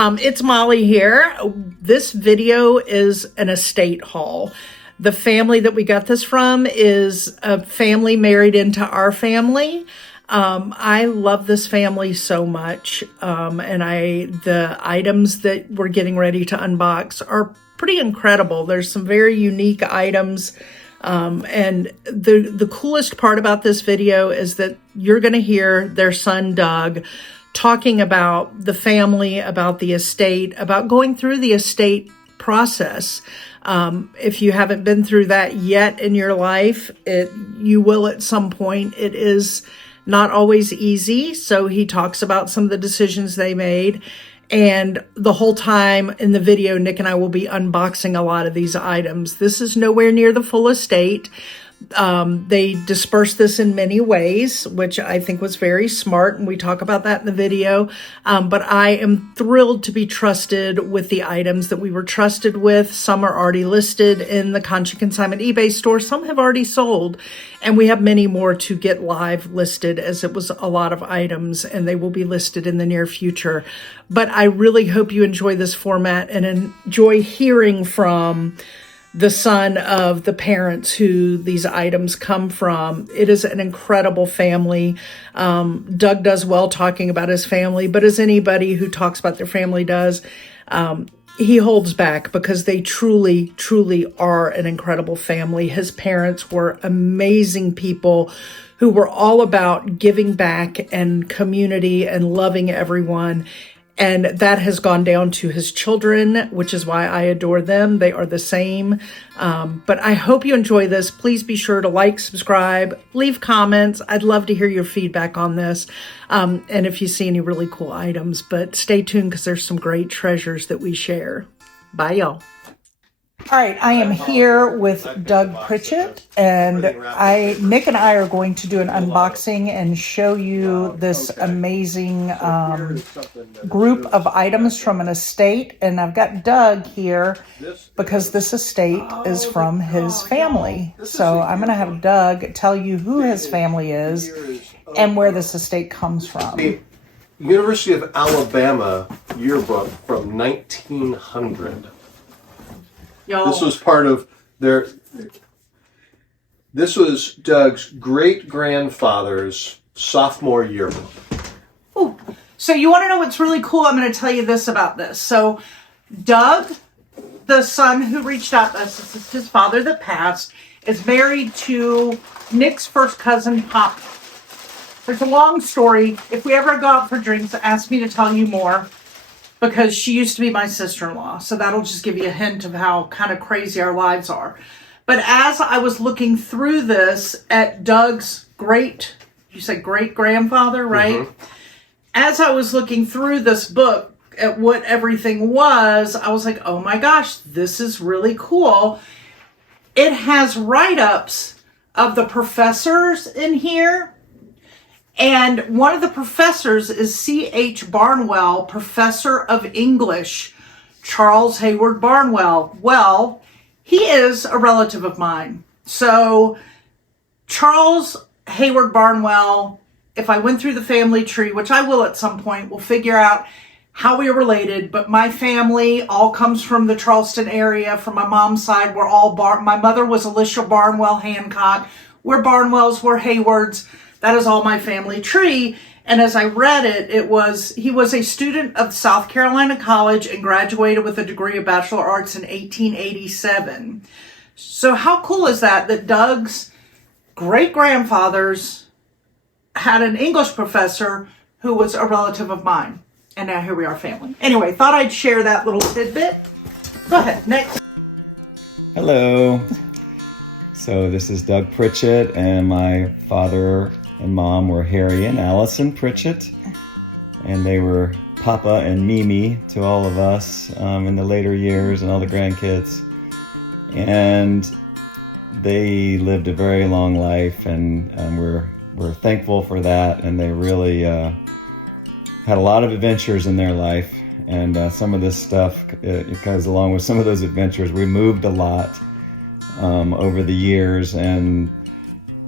It's Molly here. This video is an estate haul. The family that we got this from is a family married into our family. I love this family so much. The items that we're getting ready to unbox are pretty incredible. There's some very unique items. And the coolest part about this video is that you're going to hear their son, Doug, talking about the family, about the estate, about going through the estate process. If you haven't been through that yet in your life, you will at some point. It is not always easy. So he talks about some of the decisions they made. And the whole time in the video, Nick and I will be unboxing a lot of these items. This is nowhere near the full estate. They disperse this in many ways, which I think was very smart, and we talk about that in the video. But I am thrilled to be trusted with the items that we were trusted with. Some are already listed in the Consignment eBay store. Some have already sold, and we have many more to get live listed, as it was a lot of items, and they will be listed in the near future. But I really hope you enjoy this format and enjoy hearing from the son of the parents who these items come from. It is an incredible family. Doug does well talking about his family, but as anybody who talks about their family does, he holds back because they truly, truly are an incredible family. His parents were amazing people who were all about giving back and community and loving everyone. And that has gone down to his children, which is why I adore them. They are the same. But I hope you enjoy this. Please be sure to like, subscribe, leave comments. I'd love to hear your feedback on this. And if you see any really cool items, but stay tuned because there's some great treasures that we share. Bye, y'all. All right, I am here with Doug Pritchett, and Nick and I are going to do an unboxing and show you this amazing group of items from an estate. And I've got Doug here because this estate is from his family. So I'm going to have Doug tell you who his family is and where this estate comes from. The University of Alabama yearbook from 1900. This was part of this was Doug's great-grandfather's sophomore yearbook. Ooh. So you want to know what's really cool? I'm going to tell you this about this. So Doug, the son who reached out to us, this is his father that passed, is married to Nick's first cousin, Pop. There's a long story. If we ever go out for drinks, ask me to tell you more, because she used to be my sister-in-law. So that'll just give you a hint of how kind of crazy our lives are. But as I was looking through this at Doug's great-grandfather, right? Mm-hmm. As I was looking through this book at what everything was, I was like, oh my gosh, this is really cool. It has write-ups of the professors in here. And one of the professors is C.H. Barnwell, professor of English, Charles Hayward Barnwell. Well, he is a relative of mine. So Charles Hayward Barnwell, if I went through the family tree, which I will at some point, we'll figure out how we are related. But my family all comes from the Charleston area. From my mom's side, we're all my mother was Alicia Barnwell Hancock. We're Barnwells, we're Haywards. That is all my family tree. And as I read it, he was a student of South Carolina College and graduated with a degree of Bachelor of Arts in 1887. So how cool is that Doug's great-grandfathers had an English professor who was a relative of mine. And now here we are, family. Anyway, thought I'd share that little tidbit. Go ahead, next. Hello. So this is Doug Pritchett, and my father and mom were Harry and Allison Pritchett, and they were Papa and Mimi to all of us in the later years and all the grandkids. And they lived a very long life, and we're thankful for that. And they really had a lot of adventures in their life, and some of this stuff because along with some of those adventures, we moved a lot over the years, and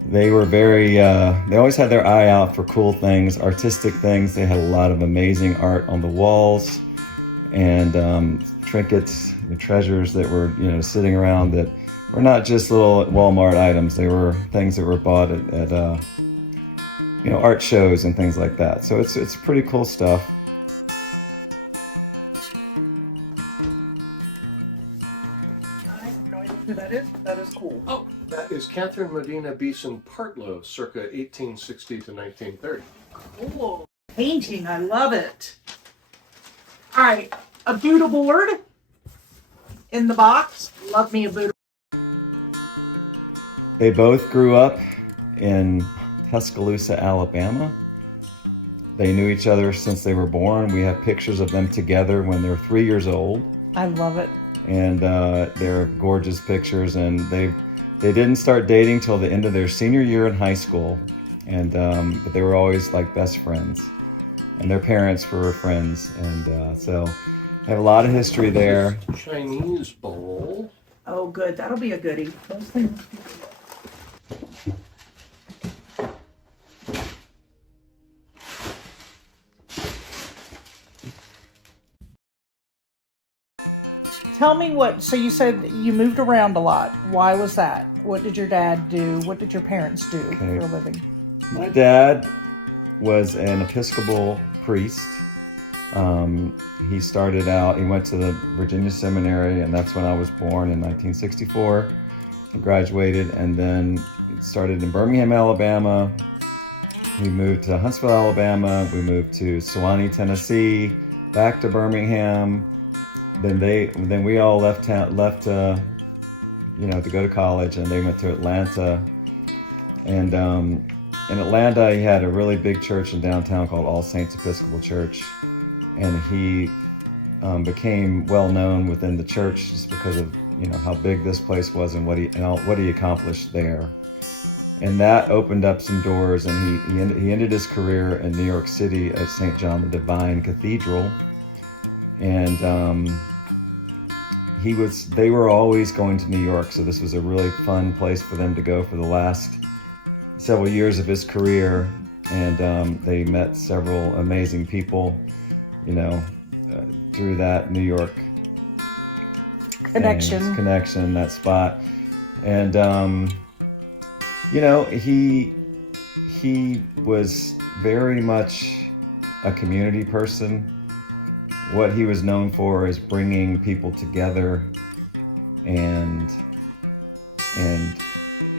they were very, they always had their eye out for cool things, artistic things. They had a lot of amazing art on the walls. and trinkets, the treasures that were, sitting around that were not just little Walmart items. They were things that were bought at art shows and things like that. So it's pretty cool stuff. I have no idea who that is. That is cool. Oh, that is Catherine Medina Beeson Partlow, circa 1860 to 1930. Cool. Painting, I love it. All right, a Buddha board in the box. Love me a Buddha. They both grew up in Tuscaloosa, Alabama. They knew each other since they were born. We have pictures of them together when they're 3 years old. I love it. And they're gorgeous pictures. And they didn't start dating till the end of their senior year in high school. And but they were always like best friends. And their parents were friends. And so I have a lot of history there. Chinese bowl. Oh, good. That'll be a goodie. Those things. Tell me so you said you moved around a lot. Why was that? What did your dad do? What did your parents do for a living? My dad was an Episcopal priest. He started out, he went to the Virginia Seminary, and that's when I was born in 1964. He graduated and then started in Birmingham, Alabama. We moved to Huntsville, Alabama. We moved to Sewanee, Tennessee, back to Birmingham. Then we all left to go to college, and they went to Atlanta. And in Atlanta, he had a really big church in downtown called All Saints Episcopal Church, and he became well known within the church just because of how big this place was and what he accomplished there. And that opened up some doors, and he ended his career in New York City at St. John the Divine Cathedral. And they were always going to New York, so this was a really fun place for them to go for the last several years of his career. And they met several amazing people, through that New York connection, that spot. And he was very much a community person. What he was known for is bringing people together, and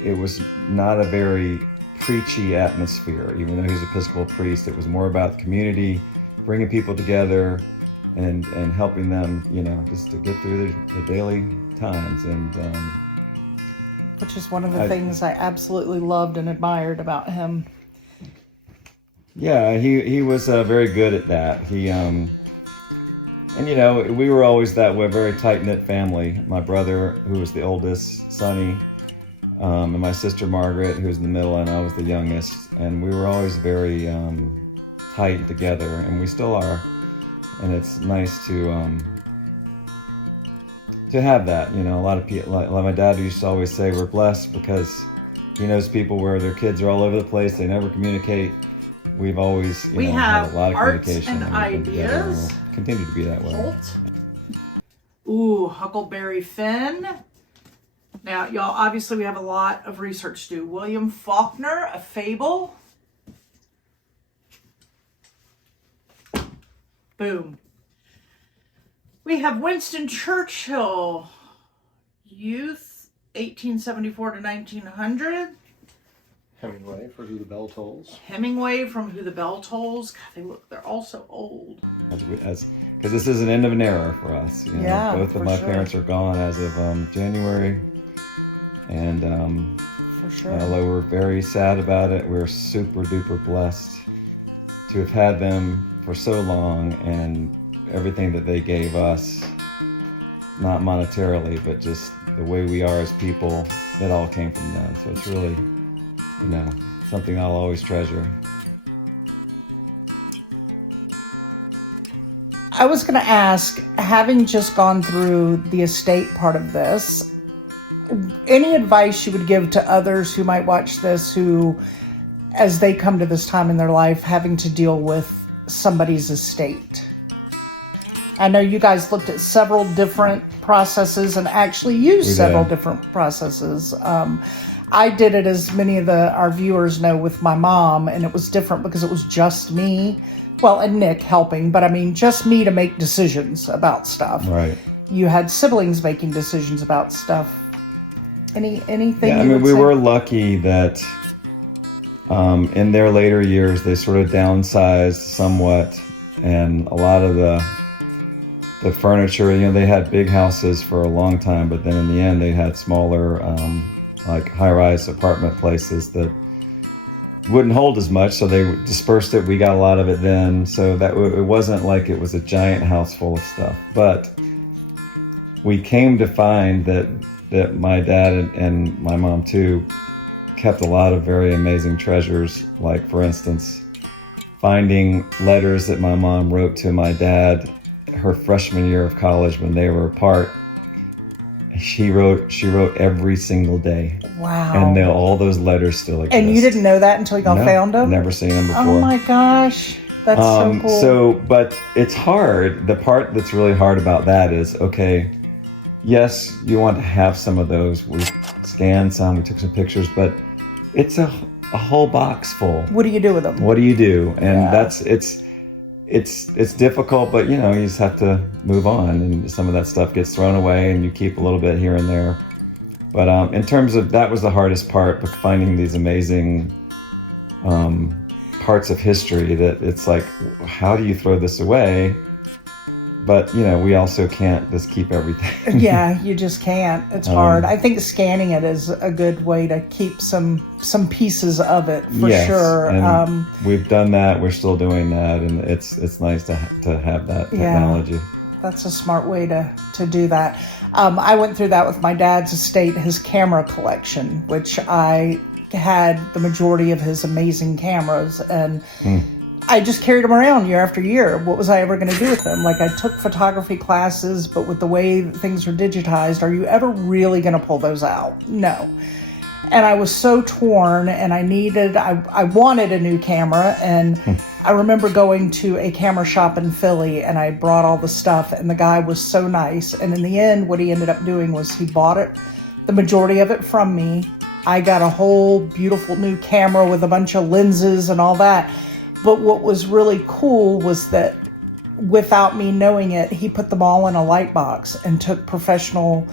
it was not a very preachy atmosphere. Even though he was an Episcopal priest, it was more about the community, bringing people together, and helping them, just to get through the daily times. And which is one of the things I absolutely loved and admired about him. Yeah, he was very good at that. And we were always that way, very tight-knit family. My brother, who was the oldest, Sonny, and my sister Margaret, who was in the middle, and I was the youngest. And we were always very tight together, and we still are. And it's nice to have that. A lot of people, like my dad used to always say, we're blessed because he knows people where their kids are all over the place, they never communicate. We've always, had a lot of communication and ideas. We'll continue to be that way. Holt. Ooh, Huckleberry Finn. Now, y'all, obviously we have a lot of research to do. William Faulkner, A Fable. Boom. We have Winston Churchill, Youth, 1874 to 1900. Hemingway, For Who the Bell Tolls. Hemingway, From Who the Bell Tolls. God, they're all so old. Because this is an end of an era for us. Yeah, both of my parents are gone as of January. And for sure. Although we're very sad about it, we're super duper blessed to have had them for so long, and everything that they gave us, not monetarily, but just the way we are as people, it all came from them. So it's really, something I'll always treasure. I was going to ask, having just gone through the estate part of this, any advice you would give to others who might watch this, who, as they come to this time in their life, having to deal with somebody's estate? I know you guys looked at several different processes and actually used several different processes. I did it, as many of our viewers know, with my mom, and it was different because it was just me. Well, and Nick helping, but I mean, just me to make decisions about stuff. Right. You had siblings making decisions about stuff. Anything? Yeah, I mean, we were lucky that in their later years, they sort of downsized somewhat, and a lot of the furniture, you know, they had big houses for a long time, but then in the end, they had smaller, like high-rise apartment places that wouldn't hold as much, so they dispersed it. We got a lot of it then, so that it wasn't like it was a giant house full of stuff. But we came to find that my dad and my mom too kept a lot of very amazing treasures. Like, for instance, finding letters that my mom wrote to my dad her freshman year of college when they were apart. She wrote every single day. Wow. And all those letters still exist. And you didn't know that until y'all found them? Never seen them before. Oh my gosh. That's so cool. But it's hard. The part that's really hard about that is, okay, yes, you want to have some of those. We scanned some, we took some pictures, but it's a whole box full. What do you do with them? What do you do? And it's difficult, but you know, you just have to move on, and some of that stuff gets thrown away and you keep a little bit here and there. But in terms of, that was the hardest part, but finding these amazing parts of history that it's like, how do you throw this away? But, you know, we also can't just keep everything. Yeah, you just can't. It's hard. I think scanning it is a good way to keep some pieces of it, for sure. And we've done that. We're still doing that. And it's nice to have that technology. Yeah, that's a smart way to do that. I went through that with my dad's estate, his camera collection, which I had the majority of his amazing cameras. And I just carried them around year after year. What was I ever going to do with them? Like, I took photography classes, but with the way that things are digitized, are you ever really going to pull those out? No. And I was so torn, and I wanted a new camera. And I remember going to a camera shop in Philly, and I brought all the stuff, and the guy was so nice. And in the end, what he ended up doing was he bought the majority of it from me. I got a whole beautiful new camera with a bunch of lenses and all that. But what was really cool was that, without me knowing it, he put them all in a light box and took professional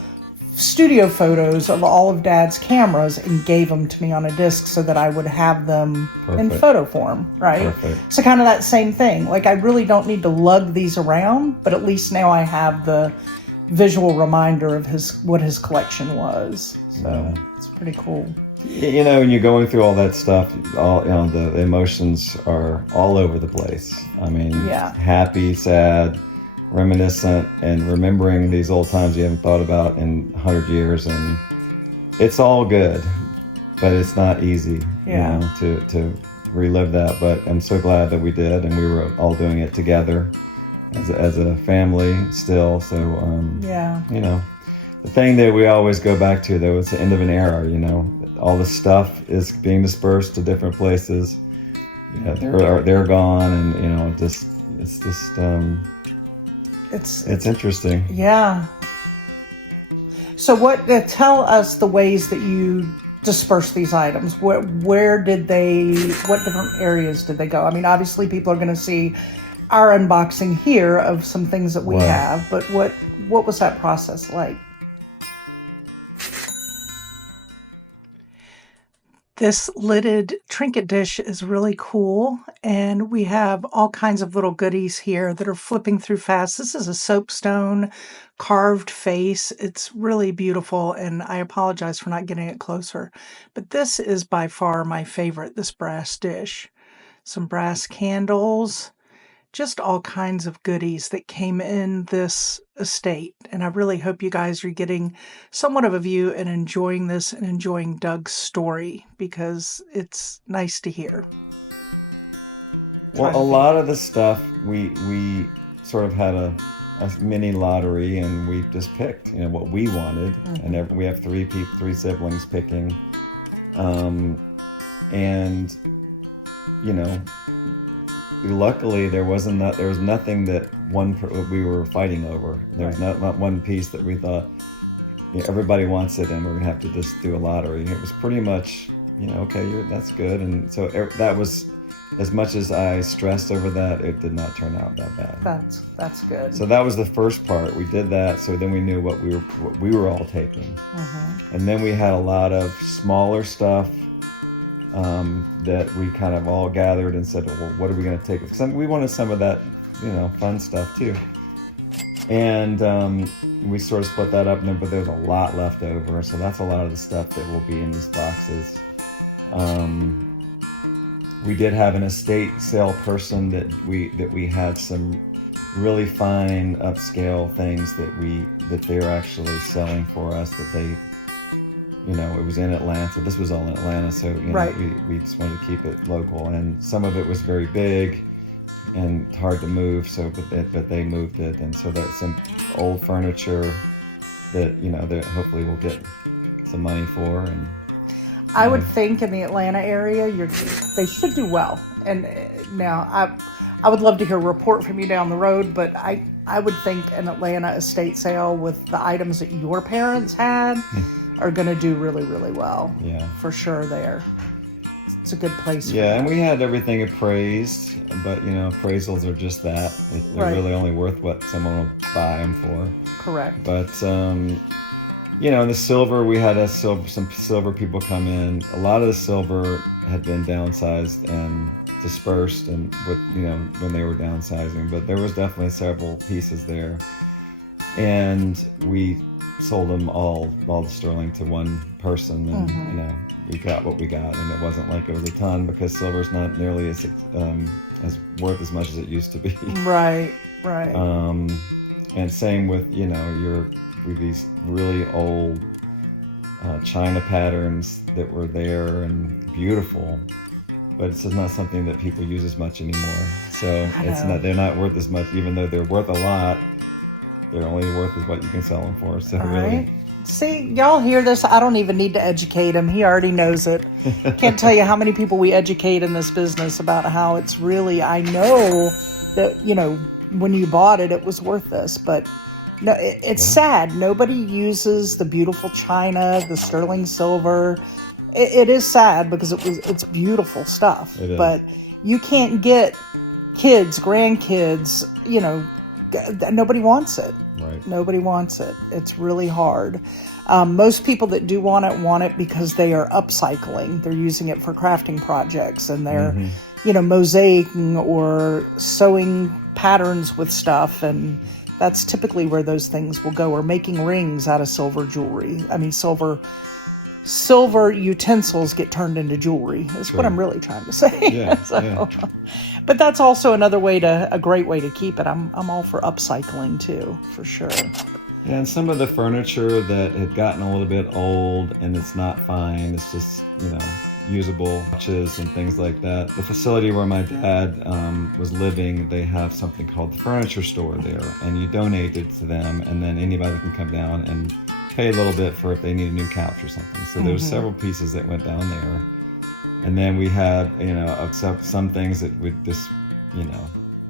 studio photos of all of Dad's cameras and gave them to me on a disc so that I would have them in photo form, right? Perfect. So kind of that same thing. Like, I really don't need to lug these around, but at least now I have the visual reminder of what his collection was. So it's pretty cool. You know, when you're going through all that stuff, the emotions are all over the place. I mean, happy, sad, reminiscent, and remembering these old times you haven't thought about in 100 years. And it's all good, but it's not easy, you know, to relive that. But I'm so glad that we did, and we were all doing it together as a family still. So, you know. The thing that we always go back to, though, it's the end of an era, you know. All the stuff is being dispersed to different places. Yeah, they're gone, and, you know, it's interesting. Yeah. So tell us the ways that you disperse these items. What different areas did they go? I mean, obviously people are going to see our unboxing here of some things that we have, but what was that process like? This lidded trinket dish is really cool, and we have all kinds of little goodies here that are flipping through fast. This is a soapstone carved face. It's really beautiful, and I apologize for not getting it closer. But this is by far my favorite, this brass dish. Some brass candles, just all kinds of goodies that came in this estate. And I really hope you guys are getting somewhat of a view and enjoying this and enjoying Doug's story, because it's nice to hear. Well, a lot of the stuff we sort of had a mini lottery, and we just picked, you know, what we wanted. And we have three siblings picking, and, you know, luckily there was nothing that we were fighting over. There was not one piece that we thought, everybody wants it and we're gonna have to just do a lottery. It was pretty much, okay, that's good. And so that was, as much as I stressed over that, it did not turn out that bad. That's good. So that was the first part. We did that, so then we knew what we were all taking. And then we had a lot of smaller stuff that we kind of all gathered and said, well, what are we going to take? Because we wanted some of that, fun stuff too. And we sort of split that up, but there's a lot left over. So that's a lot of the stuff that will be in these boxes. We did have an estate sale person that we had some really fine upscale things that they're actually selling for us, that they, it was in Atlanta. This was all in Atlanta, so we just wanted to keep it local. And some of it was very big and hard to move, but they moved it. And so that's some old furniture that that hopefully we'll get some money for. And I would think in the Atlanta area, they should do well. And now I would love to hear a report from you down the road, but I would think an Atlanta estate sale with the items that your parents had are going to do really, really well. Yeah, for sure. There, it's a good place. Yeah, and we had everything appraised, but appraisals are just that. They're really only worth what someone will buy them for. Correct. But in the silver, we had some silver people come in. A lot of the silver had been downsized and dispersed, and when they were downsizing. But there was definitely several pieces there, and we sold them all the sterling to one person, and we got what we got, and it wasn't like it was a ton, because silver's not nearly as worth as much as it used to be. Right. And same with with these really old China patterns that were there and beautiful, but it's just not something that people use as much anymore. So they're not worth as much, even though they're worth a lot. They're only worth as what you can sell them for. So really. See, y'all hear this? I don't even need to educate him. He already knows it. Can't tell you how many people we educate in this business about how it's really, I know that, when you bought it, it was worth this, but no, it's sad. Nobody uses the beautiful china, the sterling silver. It is sad because it's beautiful stuff, but you can't get kids, grandkids, nobody wants it. Right. Nobody wants it. It's really hard. Most people that do want it because they are upcycling. They're using it for crafting projects, and they're, mosaicing or sewing patterns with stuff. And that's typically where those things will go, or making rings out of silver jewelry. I mean, silver utensils get turned into jewelry. That's what I'm really trying to say. Yeah, But that's also a great way to keep it. I'm all for upcycling too, for sure. Yeah, and some of the furniture that had gotten a little bit old and it's not fine, it's just, usable watches and things like that. The facility where my dad was living, they have something called the furniture store there, and you donate it to them, and then anybody can come down and pay a little bit for if they need a new couch or something. So there's several pieces that went down there. And then we had, some things that would just,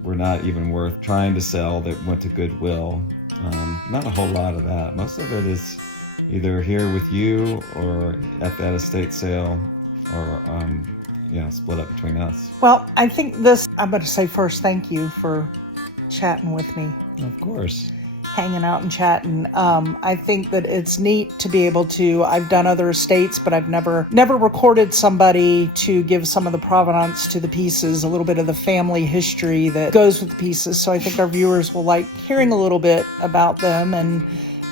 were not even worth trying to sell, that went to Goodwill. Not a whole lot of that. Most of it is either here with you or at that estate sale, or, split up between us. Well, I think I'm going to say first, thank you for chatting with me. Of course. Hanging out and chatting. I think that it's neat to be able to, I've done other estates, but I've never recorded somebody to give some of the provenance to the pieces, a little bit of the family history that goes with the pieces. So I think our viewers will like hearing a little bit about them and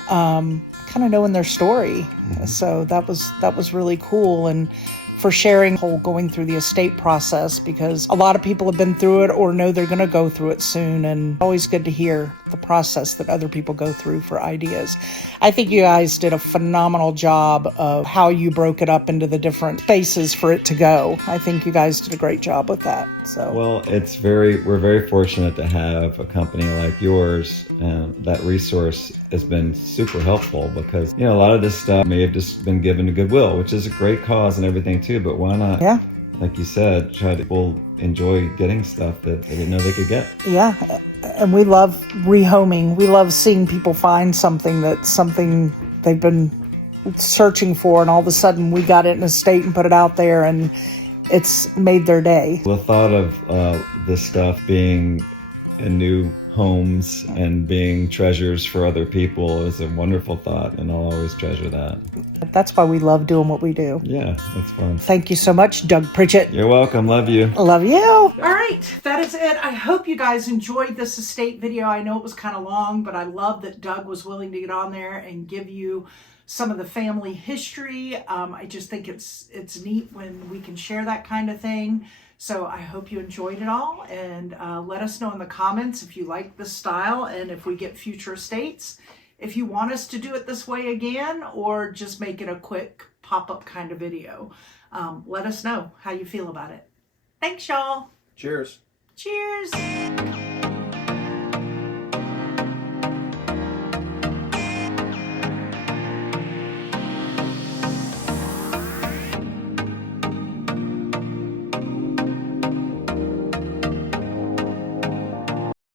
kind of knowing their story. So that was really cool. And for sharing going through the estate process, because a lot of people have been through it or know they're going to go through it soon, and always good to hear the process that other people go through for ideas. I think you guys did a phenomenal job of how you broke it up into the different spaces for it to go. I think you guys did a great job with that. So well, we're very fortunate to have a company like yours, and that resource has been super helpful, because a lot of this stuff may have just been given to Goodwill, which is a great cause and everything too, but why not like you said, people enjoy getting stuff that they didn't know they could get. Yeah, and we love rehoming. We love seeing people find something they've been searching for, and all of a sudden we got it in a state and put it out there, and it's made their day. The thought of this stuff being in new homes and being treasures for other people is a wonderful thought, and I'll always treasure that. That's why we love doing what we do. Yeah, that's fun. Thank you so much, Doug Pritchett. You're welcome. Love you. Love you. All right, that is it. I hope you guys enjoyed this estate video. I know it was kind of long, but I love that Doug was willing to get on there and give you some of the family history. I just think it's neat when we can share that kind of thing. So I hope you enjoyed it all, and let us know in the comments if you like this style and if we get future estates. If you want us to do it this way again, or just make it a quick pop-up kind of video, let us know how you feel about it. Thanks, y'all. Cheers. Cheers.